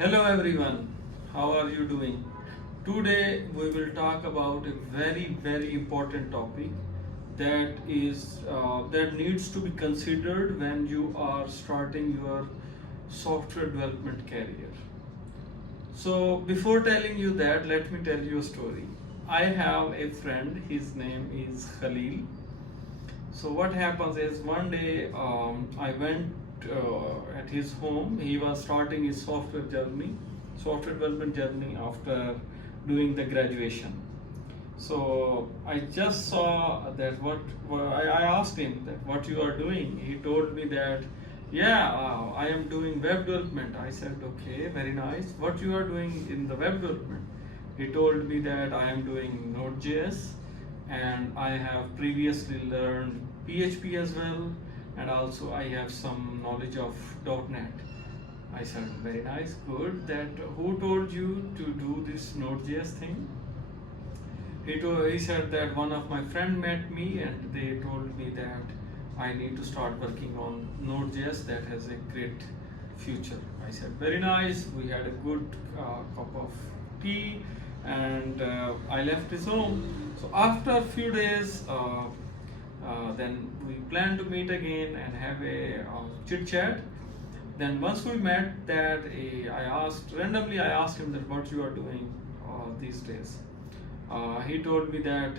Hello everyone, how are you doing? Today we will talk about a very important topic that needs to be considered when you are starting your software development career. So before telling you that, let me tell you a story. I have a friend, his name is Khalil. So what happens is one day I went at his home. He was starting his software development journey after doing the graduation. So I just saw that I asked him that what you are doing. He told me that yeah, I am doing web development. I said okay, very nice. What you are doing in the web development? He told me that I am doing Node.js and I have previously learned PHP as well, and also I have some knowledge of .NET. I said very nice, good. That who told you to do this Node.js thing? He said that one of my friend met me and they told me that I need to start working on Node.js that has a great future. I said very nice. We had a good cup of tea and I left his home. So after a few days, then we planned to meet again and have a chit chat. Then once we met, that I asked him that what you are doing these days. He told me that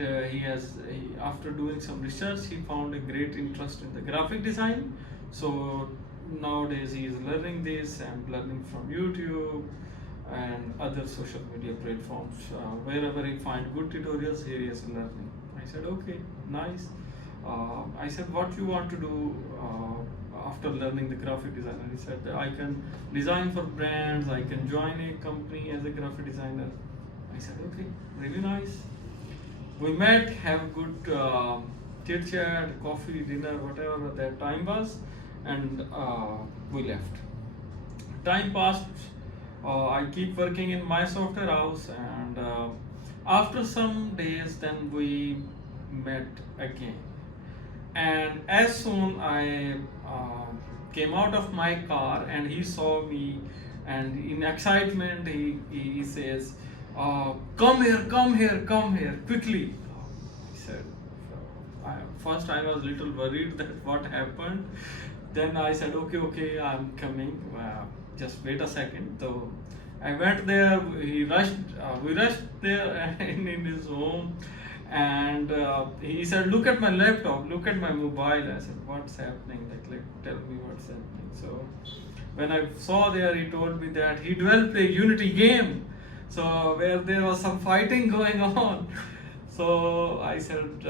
after doing some research, he found a great interest in the graphic design. So nowadays he is learning this and learning from YouTube and other social media platforms. Wherever he find good tutorials, he is learning. I said, okay, nice. I said, what you want to do after learning the graphic design? And he said that I can design for brands, I can join a company as a graphic designer. I said, okay, really nice. We met, have good chit chat, coffee, dinner, whatever that time was, and we left. Time passed. I keep working in my software house, and after some days, then we met again. And as soon I came out of my car, and he saw me, and in excitement, he says, come here, come here, come here, quickly. I said, first I was a little worried that what happened. Then I said, okay, I'm coming. Just wait a second. So I went there. We rushed there in his home, and he said, look at my laptop, look at my mobile. I said, what's happening? Like, tell me what's happening. So when I saw there, he told me that he developed a Unity game. So where there was some fighting going on. So I said,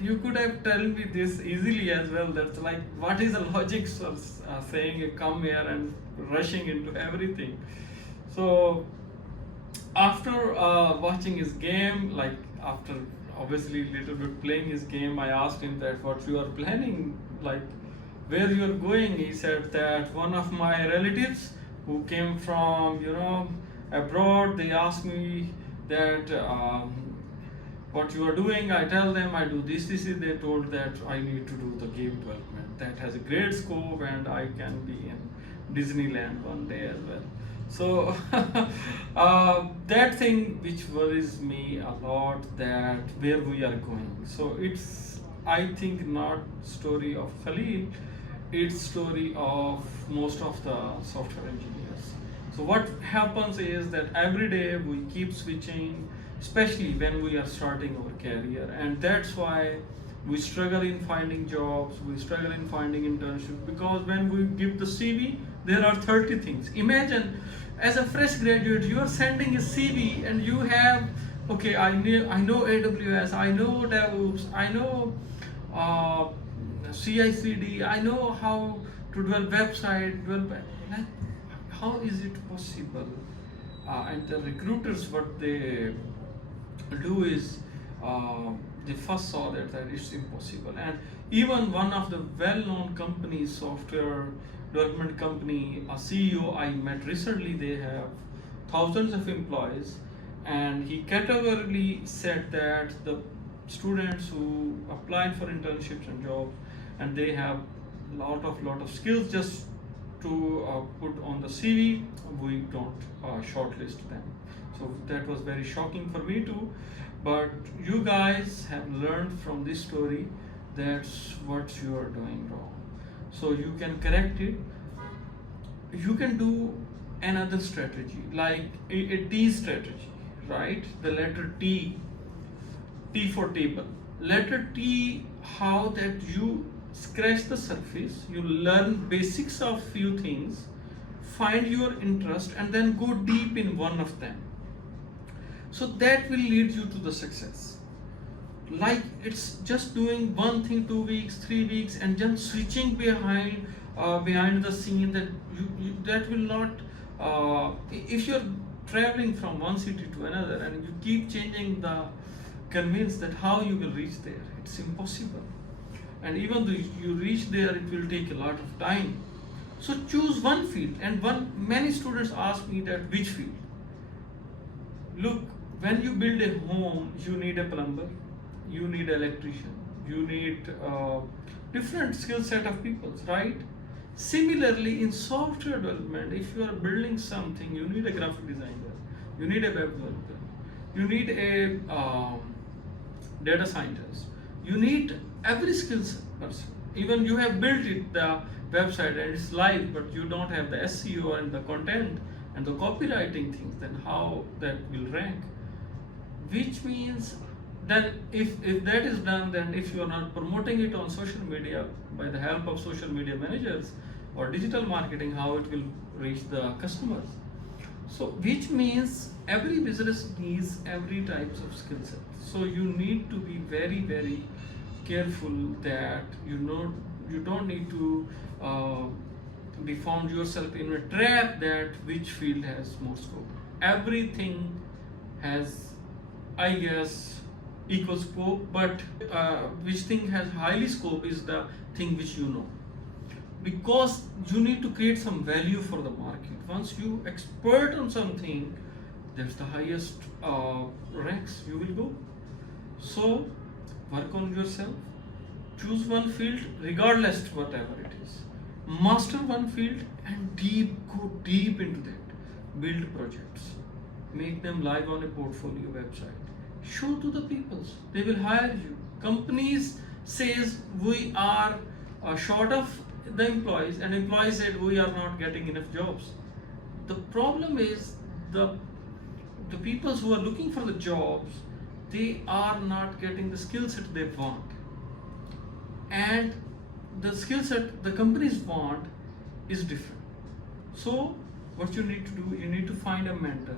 you could have told me this easily as well. That's like, what is the logic of saying come here and rushing into everything? So after watching his game, like after obviously little bit playing his game, I asked him that what you are planning, like where you are going. He said that one of my relatives who came from abroad, they asked me that what you are doing. I tell them I do this. They told that I need to do the game development that has a great scope and I can be in Disneyland one day as well. So that thing which worries me a lot, that where we are going. So it's, I think, not story of Khalil, it's story of most of the software engineers. So what happens is that every day we keep switching, especially when we are starting our career, and that's why we struggle in finding jobs, we struggle in finding internships, because when we give the CV, there are 30 things. Imagine, as a fresh graduate, you are sending a CV and you have, okay, I know AWS, I know DevOps, I know CI/CD, I know how to develop website, like, how is it possible? And the recruiters, what they do is, they first saw that it's impossible. And even one of the well-known companies, software development company, a CEO I met recently, they have thousands of employees, and he categorically said that the students who applied for internships and jobs, and they have lot of skills, just to put on the CV, we don't shortlist them. So that was very shocking for me too. But you guys have learned from this story that's what you are doing wrong. So you can correct it. You can do another strategy like a T strategy, right? The letter T, T for table. Letter T, how that you scratch the surface, you learn basics of few things, find your interest, and then go deep in one of them. So that will lead you to the success. Like it's just doing one thing 2 weeks, 3 weeks, and just switching behind the scene that that will not. If you're traveling from one city to another and you keep changing the convince that how you will reach there, it's impossible. And even though you reach there, it will take a lot of time. So choose one field. And many students ask me that which field. Look, when you build a home, you need a plumber, you need an electrician, you need different skill set of people, right? Similarly, in software development, if you are building something, you need a graphic designer, you need a web developer, you need a data scientist, you need every skills person. Even you have built it, the website, and it's live, but you don't have the SEO and the content and the copywriting things, then how that will rank? Which means then if that is done, then if you are not promoting it on social media by the help of social media managers or digital marketing, how it will reach the customers? So which means every business needs every types of skill set. So you need to be very, very careful that you don't need to be found yourself in a trap that which field has more scope. Everything has, I guess, equal scope, but which thing has highly scope is the thing which you know, because you need to create some value for the market. Once you expert on something, that's the highest ranks you will go. So work on yourself, choose one field regardless whatever it is, master one field and go deep into that. Build projects, make them live on a portfolio website, show to the people, they will hire you. Companies says we are short of the employees, and employees said we are not getting enough jobs. The problem is the people who are looking for the jobs, they are not getting the skill set they want, and the skill set the companies want is different. So what you need to do, you need to find a mentor,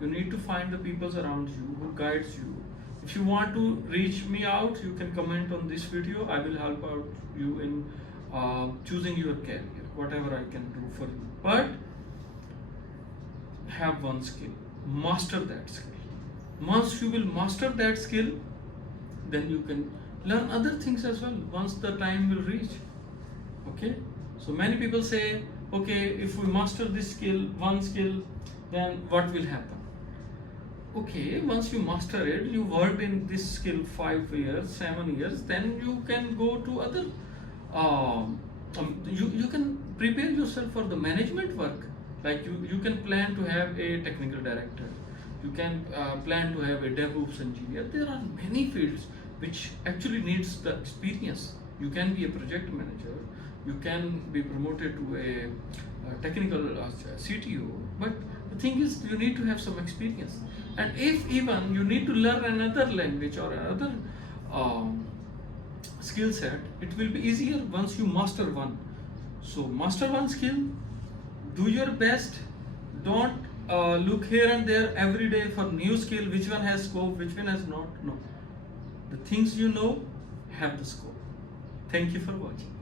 you need to find the people around you who guides you. If you want to reach me out, you can comment on this video. I will help out you in choosing your career, whatever I can do for you. But have one skill, master that skill. Once you will master that skill, then you can learn other things as well once the time will reach. Okay, so many people say, okay, if we master this skill, one skill, then what will happen? Okay, once you master it, you worked in this skill 5 years, 7 years, then you can go to other you can prepare yourself for the management work. Like you can plan to have a technical director, you can plan to have a DevOps engineer. There are many fields which actually needs the experience. You can be a project manager, you can be promoted to a technical CTO, but the thing is you need to have some experience. And if even you need to learn another language or another skill set, it will be easier once you master one. So master one skill, do your best, don't look here and there every day for new skill, which one has scope, which one has not. No, the things you know have the scope. Thank you for watching.